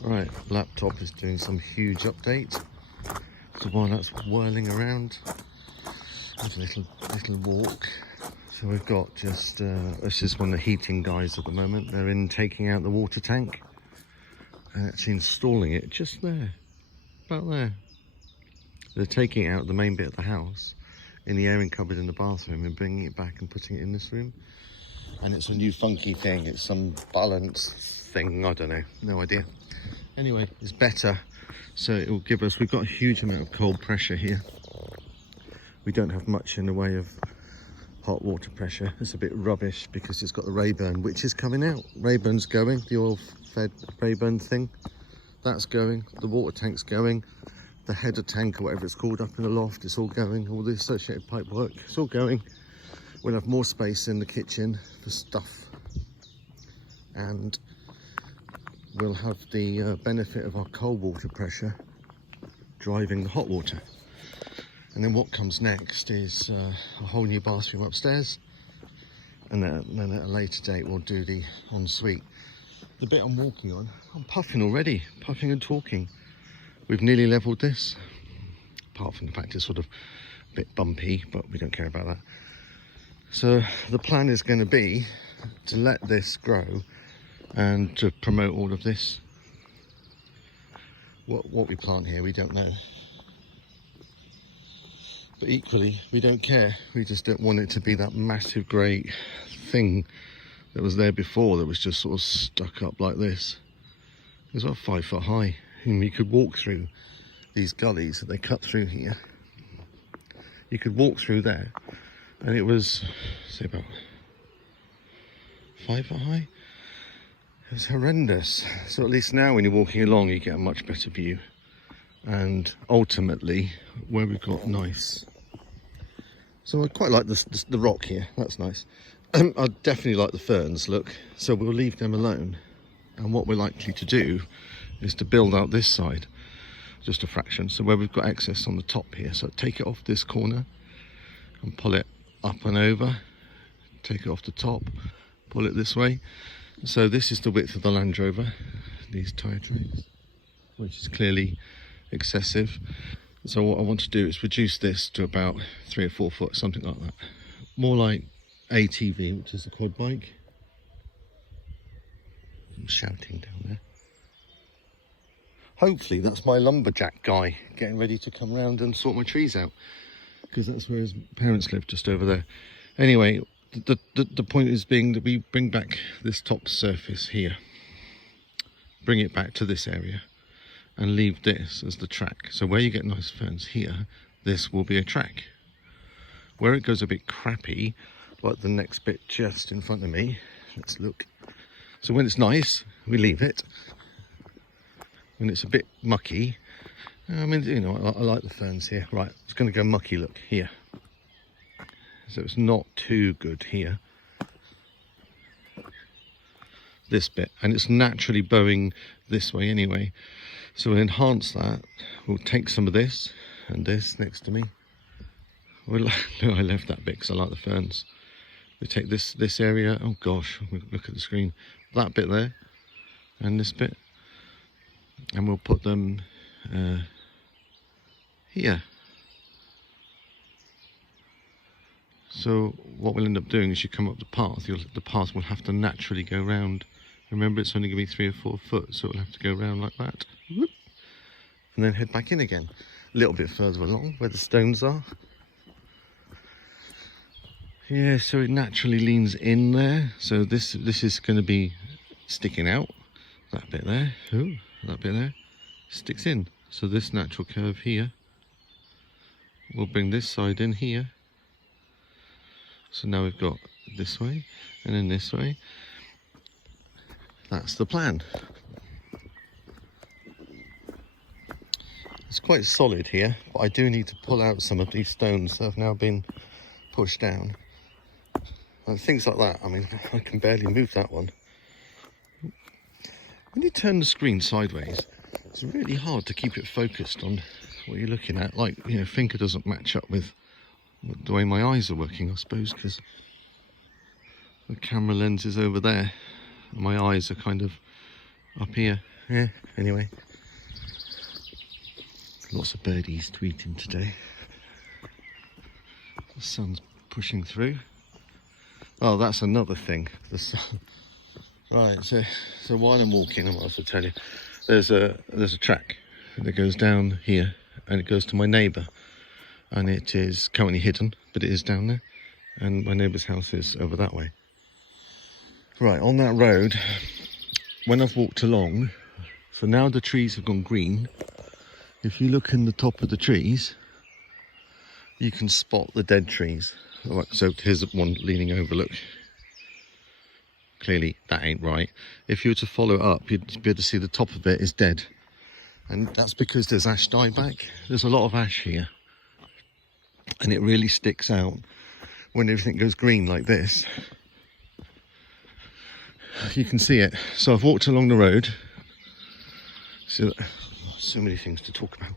Right, laptop is doing some huge update. So while that's whirling around, have a little walk. So we've got just, this is one of the heating guys at the moment. They're in taking out the water tank and actually installing it just there, about there. They're taking out the main bit of the house in the airing cupboard in the bathroom and bringing it back and putting it in this room. And it's a new funky thing. It's some balance thing, I don't know, no idea. Anyway, it's better. So it will give us, we've got a huge amount of cold pressure here. We don't have much in the way of hot water pressure. It's a bit rubbish because it's got the Rayburn, which is coming out. Rayburn's going, the oil-fed Rayburn thing. That's going, the water tank's going, the header tank or whatever it's called up in the loft, it's all going, all the associated pipe work, it's all going. We'll have more space in the kitchen for stuff. And we'll have the benefit of our cold water pressure driving the hot water. And then what comes next is a whole new bathroom upstairs, and then at a later date we'll do the ensuite. The bit I'm walking on, I'm puffing already, puffing and talking. We've nearly levelled this, apart from the fact it's sort of a bit bumpy, but we don't care about that. So the plan is going to be to let this grow and to promote all of this. What we plant here, we don't know. But equally, we don't care. We just don't want it to be that massive great thing that was there before that was just sort of stuck up like this. It was about 5 foot high, and you could walk through these gullies that they cut through here. You could walk through there, and it was, say, about 5 foot high. It was horrendous. So at least now when you're walking along, you get a much better view. And ultimately, where we've got nice. So I quite like the rock here, that's nice. I definitely like the ferns, look. So we'll leave them alone. And what we're likely to do is to build out this side, just a fraction. So where we've got excess on the top here, so take it off this corner and pull it up and over. Take it off the top, pull it this way. So this is the width of the Land Rover, these tyre trees, which is clearly excessive. So what I want to do is reduce this to about 3 or 4 foot, something like that. More like ATV, which is a quad bike. I'm shouting down there. Hopefully that's my lumberjack guy getting ready to come round and sort my trees out, because that's where his parents live, just over there. Anyway, the point is being that we bring back this top surface here, bring it back to this area, and leave this as the track. So where you get nice ferns here, this will be a track. Where it goes a bit crappy, like the next bit just in front of me, let's look. So when it's nice, we leave it. When it's a bit mucky, I mean, you know, I like the ferns here. Right, it's going to go mucky, look, here. So it's not too good here. This bit, and it's naturally bowing this way anyway. So we'll enhance that. We'll take some of this and this next to me. I left that bit because I like the ferns. We take this area. Oh gosh, look at the screen. That bit there, and this bit, and we'll put them here. So what we'll end up doing is you come up the path. The path will have to naturally go round. Remember, it's only going to be 3 or 4 foot, so it'll have to go round like that. Whoop, and then head back in again. A little bit further along, where the stones are. Yeah, so it naturally leans in there. So this is going to be sticking out. That bit there, ooh, that bit there, sticks in. So this natural curve here, we'll bring this side in here. So now we've got this way and then this way. That's the plan. It's quite solid here, but I do need to pull out some of these stones that have now been pushed down. And things like that, I mean, I can barely move that one. When you turn the screen sideways, it's really hard to keep it focused on what you're looking at. Like, you know, finger doesn't match up with the way my eyes are working, I suppose, because The camera lens is over there. My eyes are kind of up here. Yeah, anyway. Lots of birdies tweeting today. The sun's pushing through. Oh, that's another thing. The sun. Right, so while I'm walking, I might as well tell you, there's a track that goes down here, and it goes to my neighbour, and it is currently hidden, but it is down there, and my neighbour's house is over that way. Right, on that road, when I've walked along, so now the trees have gone green. If you look in the top of the trees, you can spot the dead trees. Right, so here's one leaning over, look. Clearly that ain't right. If you were to follow it up, you'd be able to see the top of it is dead. And that's because there's ash dieback. There's a lot of ash here. And it really sticks out when everything goes green like this. You can see it. So I've walked along the road. So many things to talk about.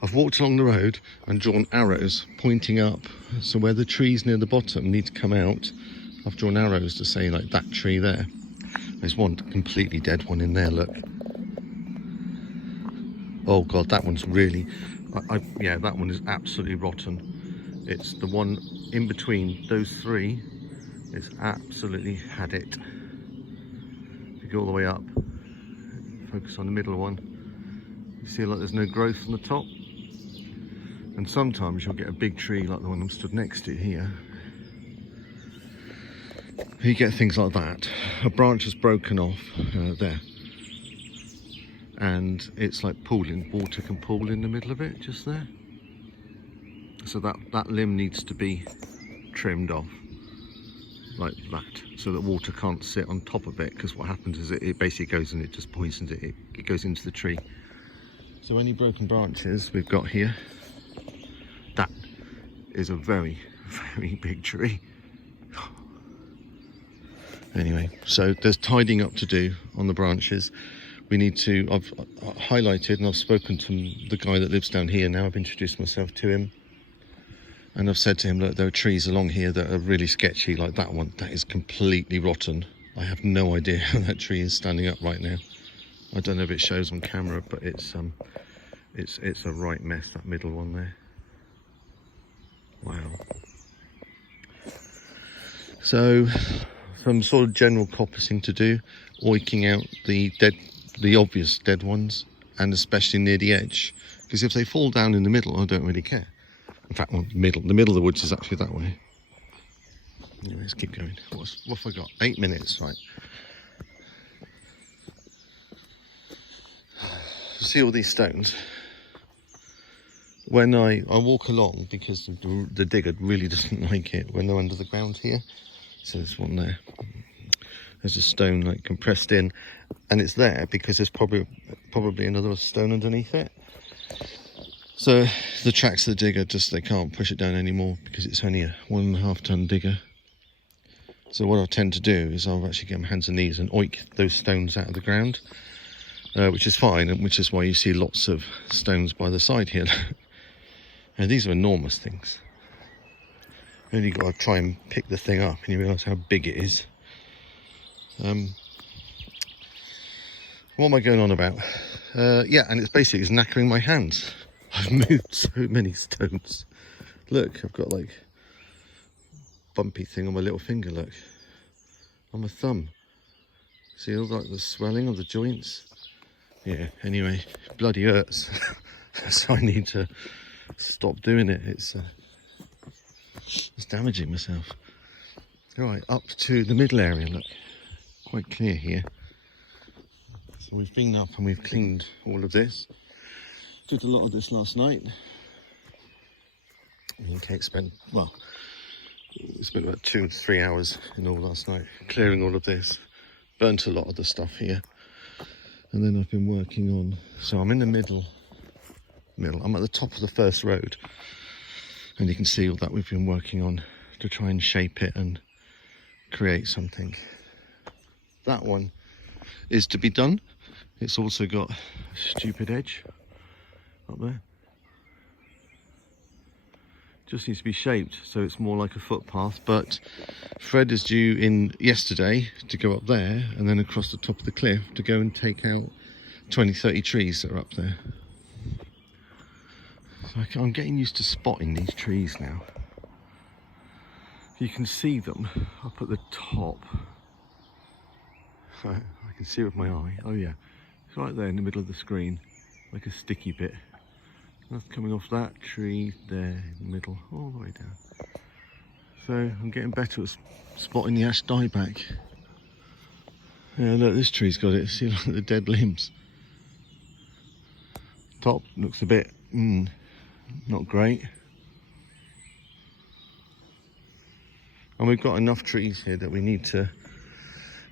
I've walked along the road and drawn arrows pointing up. So where the trees near the bottom need to come out, I've drawn arrows to say like that tree there. There's one completely dead one in there, look. Oh God, that one's really, yeah, that one is absolutely rotten. It's the one in between those three. It's absolutely had it. If you go all the way up, focus on the middle one, you see like there's no growth on the top. And sometimes you'll get a big tree like the one I'm stood next to here. You get things like that. A branch has broken off there. And it's like pooling, water can pool in the middle of it, just there. So that limb needs to be trimmed off, like that, so that water can't sit on top of it, because what happens is it basically goes and it just poisons it, it goes into the tree. So any broken branches we've got here, that is a very, very big tree. Anyway, so there's tidying up to do on the branches. We need to, I've highlighted and I've spoken to the guy that lives down here now. I've introduced myself to him. And I've said to him, look, there are trees along here that are really sketchy, like that one. That is completely rotten. I have no idea how that tree is standing up right now. I don't know if it shows on camera, but it's a right mess, that middle one there. Wow. So, some sort of general coppicing to do, oiking out the obvious dead ones, and especially near the edge, because if they fall down in the middle, I don't really care. In fact, well, the middle of the woods is actually that way. Anyway, let's keep going. What have I got? 8 minutes, right. See all these stones? When I walk along, because the digger really doesn't like it when they're under the ground here. So there's one there. There's a stone like compressed in, and it's there because there's probably another stone underneath it. So the tracks of the digger, they can't push it down anymore because it's only a 1.5 ton digger. So what I tend to do is I'll actually get on my hands and knees and oik those stones out of the ground, which is fine, and which is why you see lots of stones by the side here. And these are enormous things. And you've got to try and pick the thing up and you realise how big it is. What am I going on about? Yeah, and it's knackering my hands. I've moved so many stones. Look, I've got like bumpy thing on my little finger, look. On my thumb. See all like the swelling of the joints? Yeah, anyway, bloody hurts. So I need to stop doing it. It's damaging myself. Right, up to the middle area, look. Quite clear here. So we've been up and we've cleaned all of this. Did a lot of this last night. And Kate spent about 2 to 3 hours in all last night clearing all of this. Burnt a lot of the stuff here. And then I've been working on, so I'm in the middle, I'm at the top of the first road. And you can see all that we've been working on to try and shape it and create something. That one is to be done. It's also got a stupid edge up there. Just needs to be shaped so it's more like a footpath. But Fred is due in yesterday to go up there and then across the top of the cliff to go and take out 20-30 trees that are up there. So I'm getting used to spotting these trees now. You can see them up at the top. I can see it with my eye. Oh yeah, it's right there in the middle of the screen, like a sticky bit. That's coming off that tree there in the middle, all the way down. So I'm getting better at spotting the ash dieback. Yeah, look, this tree's got it. See, like the dead limbs. Top looks a bit, not great. And we've got enough trees here that we need to,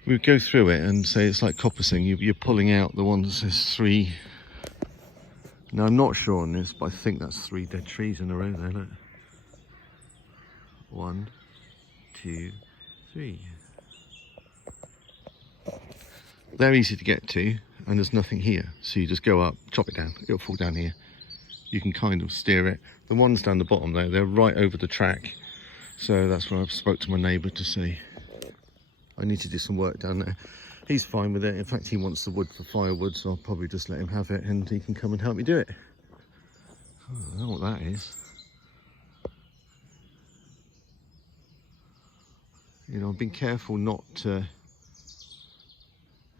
we go through it and say it's like coppicing. You're pulling out the ones, there's 3. Now I'm not sure on this, but I think that's 3 dead trees in a row there, look. 1, 2, 3. They're easy to get to, and there's nothing here. So you just go up, chop it down, it'll fall down here. You can kind of steer it. The ones down the bottom though, they're right over the track. So that's where I spoke to my neighbour to see. I need to do some work down there. He's fine with it. In fact, he wants the wood for firewood, so I'll probably just let him have it and he can come and help me do it. Oh, I don't know what that is. You know, I've been careful not to,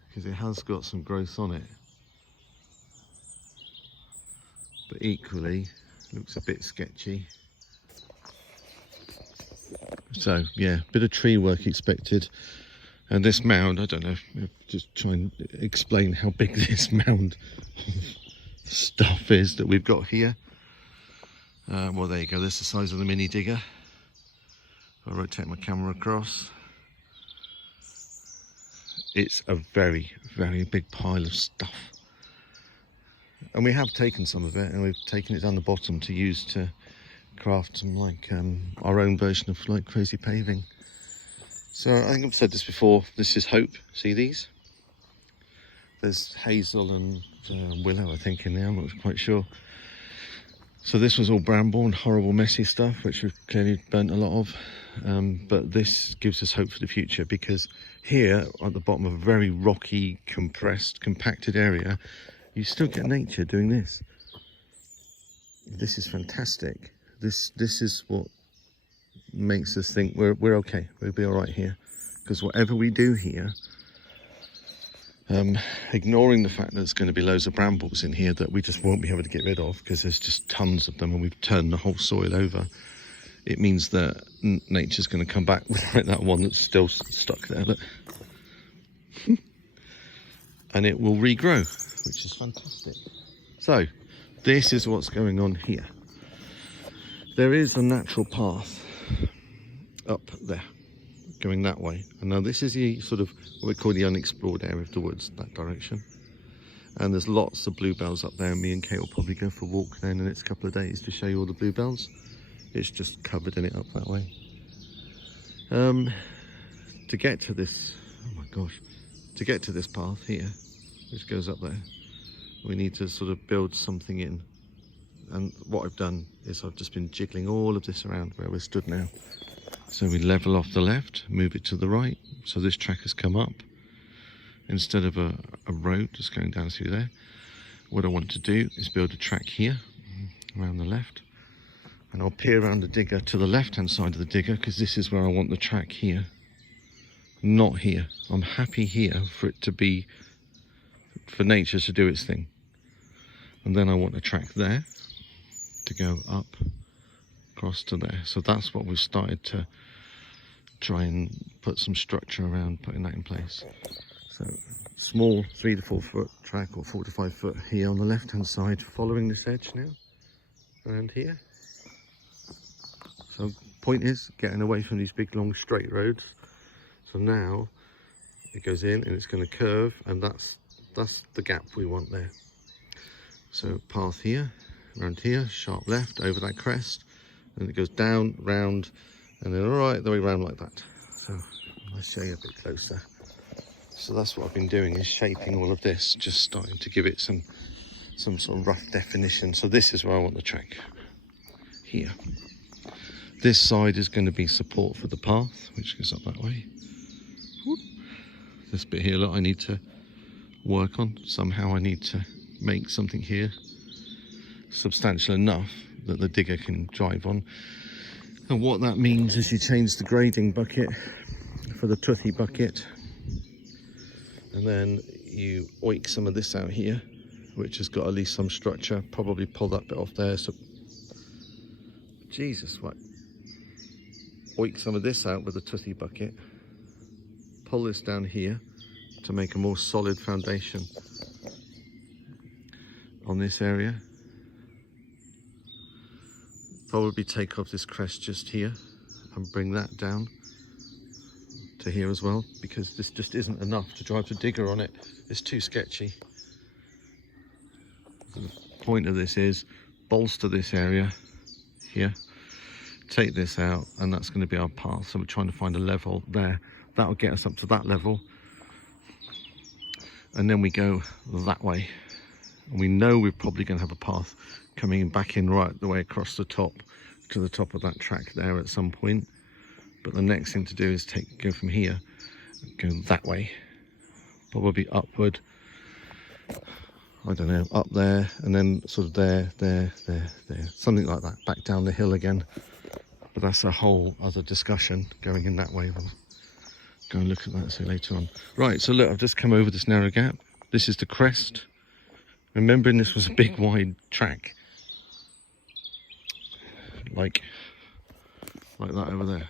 because it has got some growth on it. But equally, looks a bit sketchy. So yeah, bit of tree work expected. And this mound, I don't know, just try and explain how big this mound stuff is that we've got here. Well, there you go, this is the size of the mini digger. I'll rotate my camera across. It's a very, very big pile of stuff. And we have taken some of it and we've taken it down the bottom to use to craft some like our own version of like crazy paving. So I think I've said this before, this is hope. See these? There's hazel and willow, I think, in there, I'm not quite sure. So this was all bramble and horrible messy stuff, which we've clearly burnt a lot of. But this gives us hope for the future, because here at the bottom of a very rocky, compressed, compacted area, you still get nature doing this. This is fantastic. This is what makes us think we're okay, we'll be all right here, because whatever we do here, ignoring the fact that there's going to be loads of brambles in here that we just won't be able to get rid of because there's just tons of them and we've turned the whole soil over, it means that nature's going to come back with like that one that's still stuck there, look. And it will regrow, which is fantastic. So this is what's going on here. There is a natural path up there, going that way. And now this is the sort of what we call the unexplored area of the woods, that direction. And there's lots of bluebells up there, and me and Kate will probably go for a walk there in the next couple of days to show you all the bluebells. It's just covered in it up that way. To get to this, oh my gosh, to get to this path here, which goes up there, we need to sort of build something in. And what I've done is I've just been jiggling all of this around where we're stood now. So we level off the left, move it to the right. So this track has come up. Instead of a road just going down through there, what I want to do is build a track here, around the left. And I'll peer around the digger to the left-hand side of the digger, because this is where I want the track here. Not here. I'm happy here for it to be, for nature to do its thing. And then I want a track there to go up across to there. So that's what we've started to try and put some structure around putting that in place. So small 3 to 4 foot track, or 4 to 5 foot here on the left hand side, following this edge now around here. So point is getting away from these big long straight roads. So now it goes in and it's going to curve, and that's the gap we want there. So path here, around here, sharp left over that crest, and it goes down, round, and then right the way round like that. So I'll show you a bit closer. So that's what I've been doing, is shaping all of this, just starting to give it some sort of rough definition. So this is where I want the track, here. This side is going to be support for the path, which goes up that way. Whoop. This bit here, look, I need to work on. Somehow I need to make something here substantial enough that the digger can drive on. And what that means is you change the grading bucket for the toothy bucket, and then you oik some of this out here, which has got at least some structure. Probably pull that bit off there. So, Jesus, what? Oik some of this out with the toothy bucket. Pull this down here to make a more solid foundation on this area. Probably take off this crest just here and bring that down to here as well, because this just isn't enough to drive the digger on it. It's too sketchy. The point of this is bolster this area here, take this out, and that's going to be our path. So we're trying to find a level there. That'll get us up to that level, and then we go that way. And we know we're probably going to have a path coming back in right the way across the top to the top of that track there at some point. But the next thing to do is go from here, go that way, probably upward, I don't know, up there, and then sort of there, something like that, back down the hill again. But that's a whole other discussion, going in that way. We'll go and look at that later on. Right, so look, I've just come over this narrow gap. This is the crest. Remembering this was a big wide track, like that over there.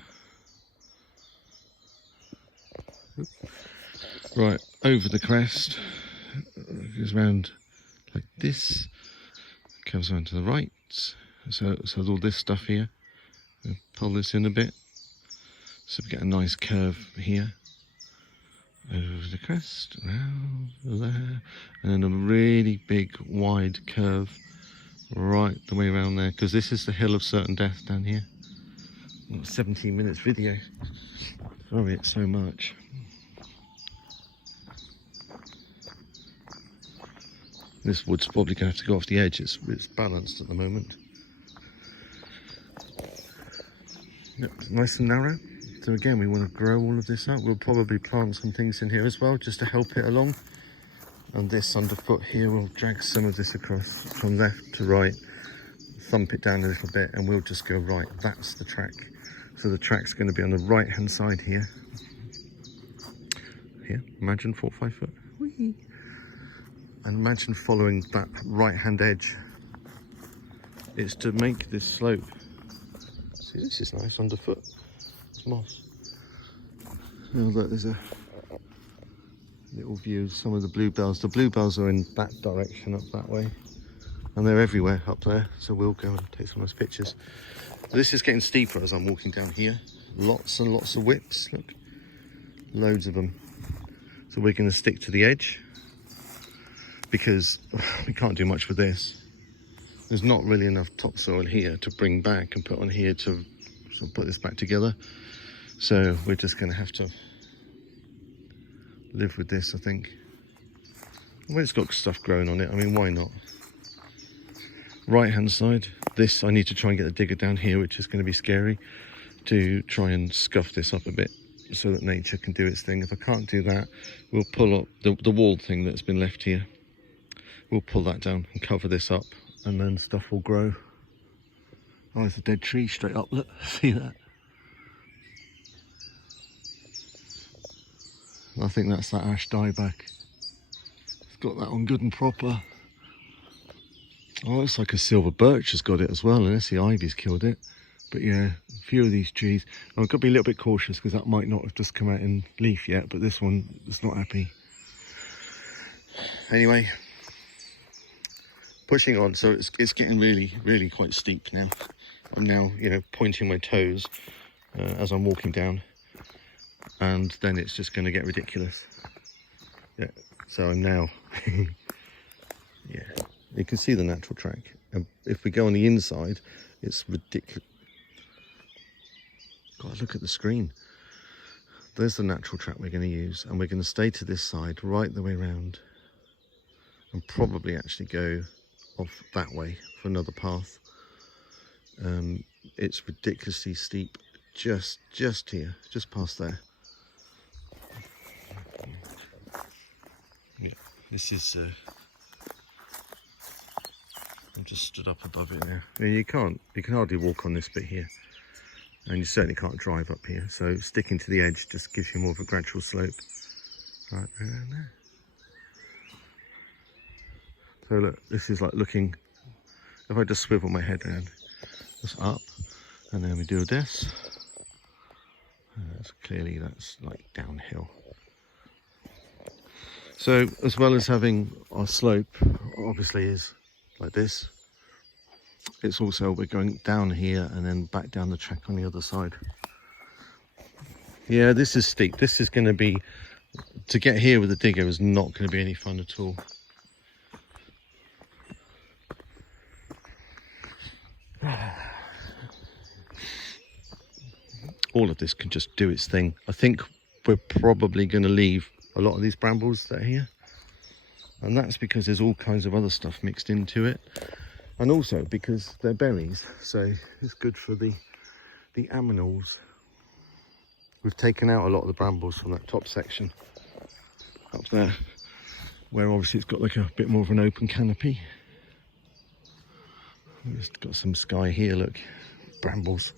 Right, over the crest, goes round like this, comes around to the right. So all this stuff here, we'll pull this in a bit, so we get a nice curve here. Over the crest, round there, and then a really big wide curve right the way around there, because this is the hill of certain death down here. 17 minutes video. Sorry it's so much. This wood's probably going to have to go off the edge. It's balanced at the moment. Yep, nice and narrow. So again, we want to grow all of this up. We'll probably plant some things in here as well, just to help it along. And this underfoot here will drag some of this across from left to right, thump it down a little bit, and we'll just go right. That's the track. So the track's going to be on the right hand side here. Here, imagine 4 or 5 foot. Whee! And imagine following that right hand edge. It's to make this slope. See, this is nice underfoot. Moss. Now look, there's a little view of some of the bluebells. The bluebells are in that direction, up that way, and they're everywhere up there, so we'll go and take some nice pictures. This is getting steeper as I'm walking down here. Lots and lots of whips, look, loads of them. So we're going to stick to the edge, because we can't do much with this. There's not really enough topsoil here to bring back and put on here to sort of put this back together. So we're just going to have to live with this, I think. Well, it's got stuff growing on it. I mean, why not? Right hand side, this I need to try and get the digger down here, which is going to be scary, to try and scuff this up a bit so that nature can do its thing. If I can't do that, we'll pull up the wall thing that's been left here. We'll pull that down and cover this up, and then stuff will grow. Oh, there's a dead tree straight up, look, see that? I think that's that ash dieback. It's got that on good and proper. Oh, looks like a silver birch has got it as well, unless the ivy's killed it. But yeah, a few of these trees. I've got to be a little bit cautious because that might not have just come out in leaf yet, but this one is not happy. Anyway, pushing on. So it's getting really quite steep now. I'm now, you know, pointing my toes as I'm walking down. And then it's just going to get ridiculous. Yeah, so I'm now, yeah, you can see the natural track. And if we go on the inside, it's ridiculous. God, look at the screen. There's the natural track we're going to use, and we're going to stay to this side right the way around, and probably actually go off that way for another path. it's ridiculously steep just here, just past there. Yeah, this is I'm just stood up above it now. I mean, you can hardly walk on this bit here, and you certainly can't drive up here, so sticking to the edge just gives you more of a gradual slope right around there. So look, this is like looking, if I just swivel my head around, just up, and then we do this, that's like downhill. So as well as having our slope, obviously is like this, it's also, we're going down here and then back down the track on the other side. Yeah, this is steep. This is going to be, to get here with the digger is not going to be any fun at all. All of this can just do its thing. I think we're probably going to leave a lot of these brambles that are here, and that's because there's all kinds of other stuff mixed into it, and also because they're berries, so it's good for the aminals. We've taken out a lot of the brambles from that top section up there, where obviously it's got like a bit more of an open canopy. We've just got some sky here, look, brambles.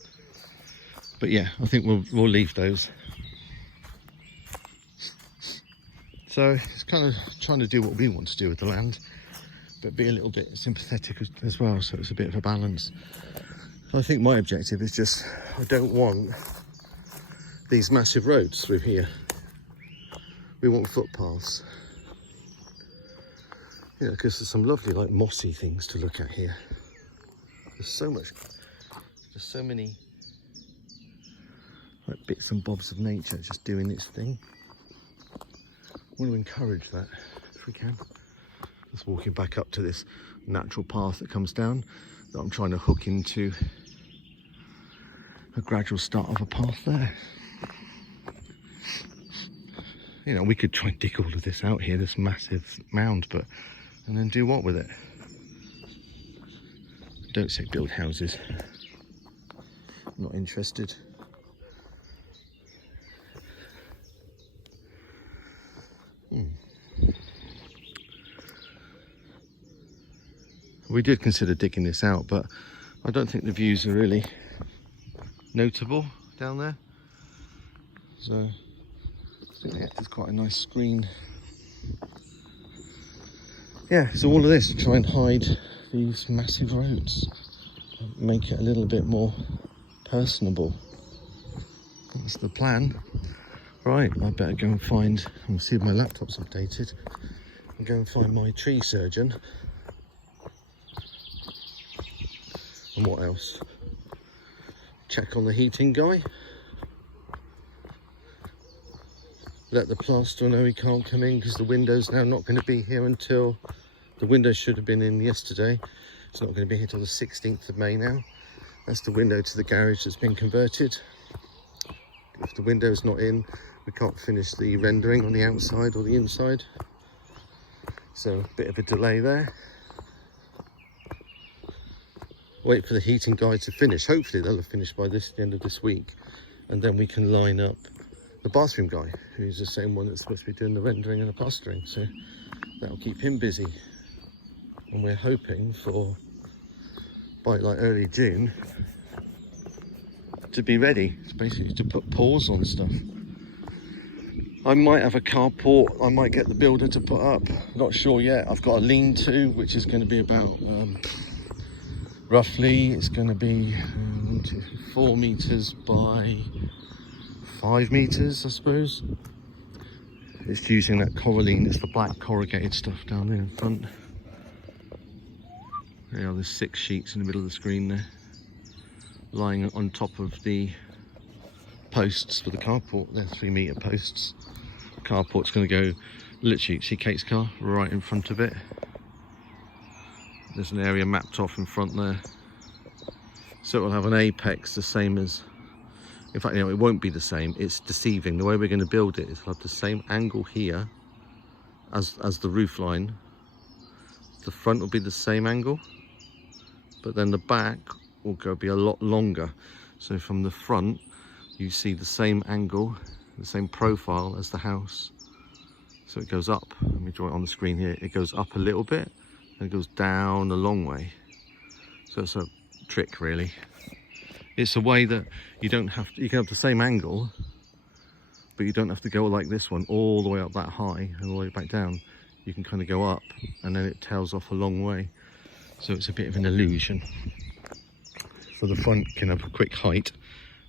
But yeah, I think we'll leave those. So it's kind of trying to do what we want to do with the land, but be a little bit sympathetic as well, so it's a bit of a balance. I think my objective is just, I don't want these massive roads through here. We want footpaths. Yeah, because there's some lovely like mossy things to look at here. There's so many like bits and bobs of nature just doing its thing. I want to encourage that if we can. Just walking back up to this natural path that comes down, that I'm trying to hook into a gradual start of a path there. You know, we could try and dig all of this out here, this massive mound, and then do what with it? Don't say build houses. I'm not interested. We did consider digging this out, but I don't think the views are really notable down there. So I think it's quite a nice screen. Yeah, so all of this to try and hide these massive roads, make it a little bit more personable. That's the plan. Right, I better go and find, and see if my laptop's updated, and go and find my tree surgeon. And what else? Check on the heating guy. Let the plasterer know he can't come in because the window's now not going to be here until, the window should have been in yesterday. It's not going to be here till the 16th of May now. That's the window to the garage that's been converted. If the window's not in, we can't finish the rendering on the outside or the inside. So a bit of a delay there. Wait for the heating guy to finish. Hopefully they'll have finished by the end of this week, and then we can line up the bathroom guy, who's the same one that's supposed to be doing the rendering and the plastering, so that'll keep him busy. And we're hoping for, by like early June, to be ready, basically to put paws on stuff. I might have a carport I might get the builder to put up, not sure yet. I've got a lean-to which is going to be about roughly, it's going to be 4 meters by 5 meters, I suppose. It's using that coralline, it's the black corrugated stuff down there in front. There are the 6 sheets in the middle of the screen there, lying on top of the posts for the carport. They're 3-meter posts. Carport's going to go, literally, see Kate's car right in front of it. There's an area mapped off in front there, so it will have an apex the same as, in fact, you know, it won't be the same, it's deceiving. The way we're going to build it is it'll have the same angle here as the roof line. The front will be the same angle, but then the back will be a lot longer. So from the front, you see the same angle, the same profile as the house. So it goes up. Let me draw it on the screen here. It goes up a little bit and it goes down a long way. So it's a trick, really. It's a way that you don't have to, you can have the same angle, but you don't have to go like this one all the way up that high and all the way back down. You can kind of go up and then it tails off a long way. So it's a bit of an illusion. So the front can have a quick height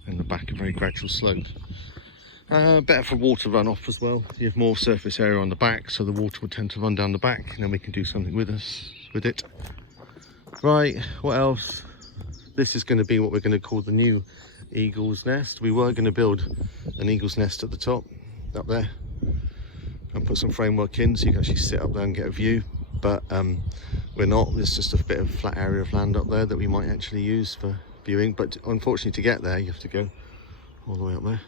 and the back a very gradual slope. Better for water runoff as well. You have more surface area on the back, so the water will tend to run down the back, and then we can do something with it. Right, what else? This is going to be what we're going to call the new eagle's nest. We were going to build an eagle's nest at the top, up there, and put some framework in so you can actually sit up there and get a view, but we're not. There's just a bit of flat area of land up there that we might actually use for viewing, but unfortunately to get there you have to go all the way up there,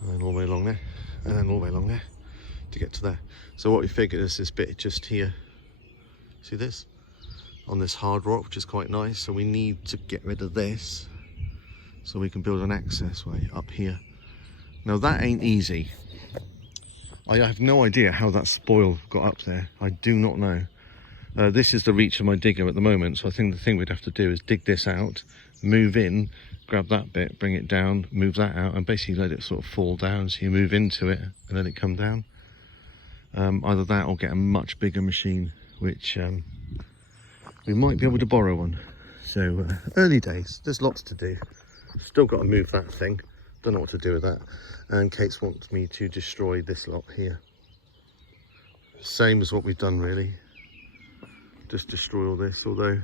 and then all the way along there, and then all the way along there to get to there. So what we figured is this bit just here, see this? On this hard rock, which is quite nice, so we need to get rid of this so we can build an access way up here. Now that ain't easy. I have no idea how that spoil got up there. I do not know. This is the reach of my digger at the moment, so I think the thing we'd have to do is dig this out, move in, grab that bit, bring it down, move that out, and basically let it sort of fall down, so you move into it and let it come down. Either that or get a much bigger machine, which we might be able to borrow one. So early days, there's lots to do. Still got to move that thing, don't know what to do with that. And Kate wants me to destroy this lot here. Same as what we've done really, just destroy all this, although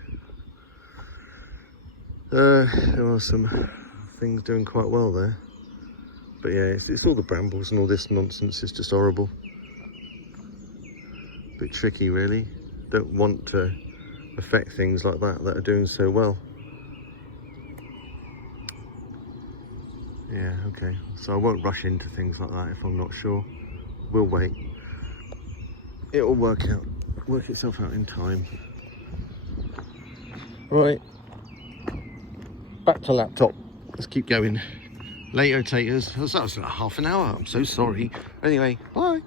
there are some things doing quite well there. But yeah, it's all the brambles and all this nonsense. It's just horrible. A bit tricky really. Don't want to affect things like that are doing so well. Yeah, okay. So I won't rush into things like that if I'm not sure. We'll wait. It'll work itself out in time. Right. Back to laptop. Let's keep going. Later, taters. That was half an hour. I'm so sorry. Anyway, bye.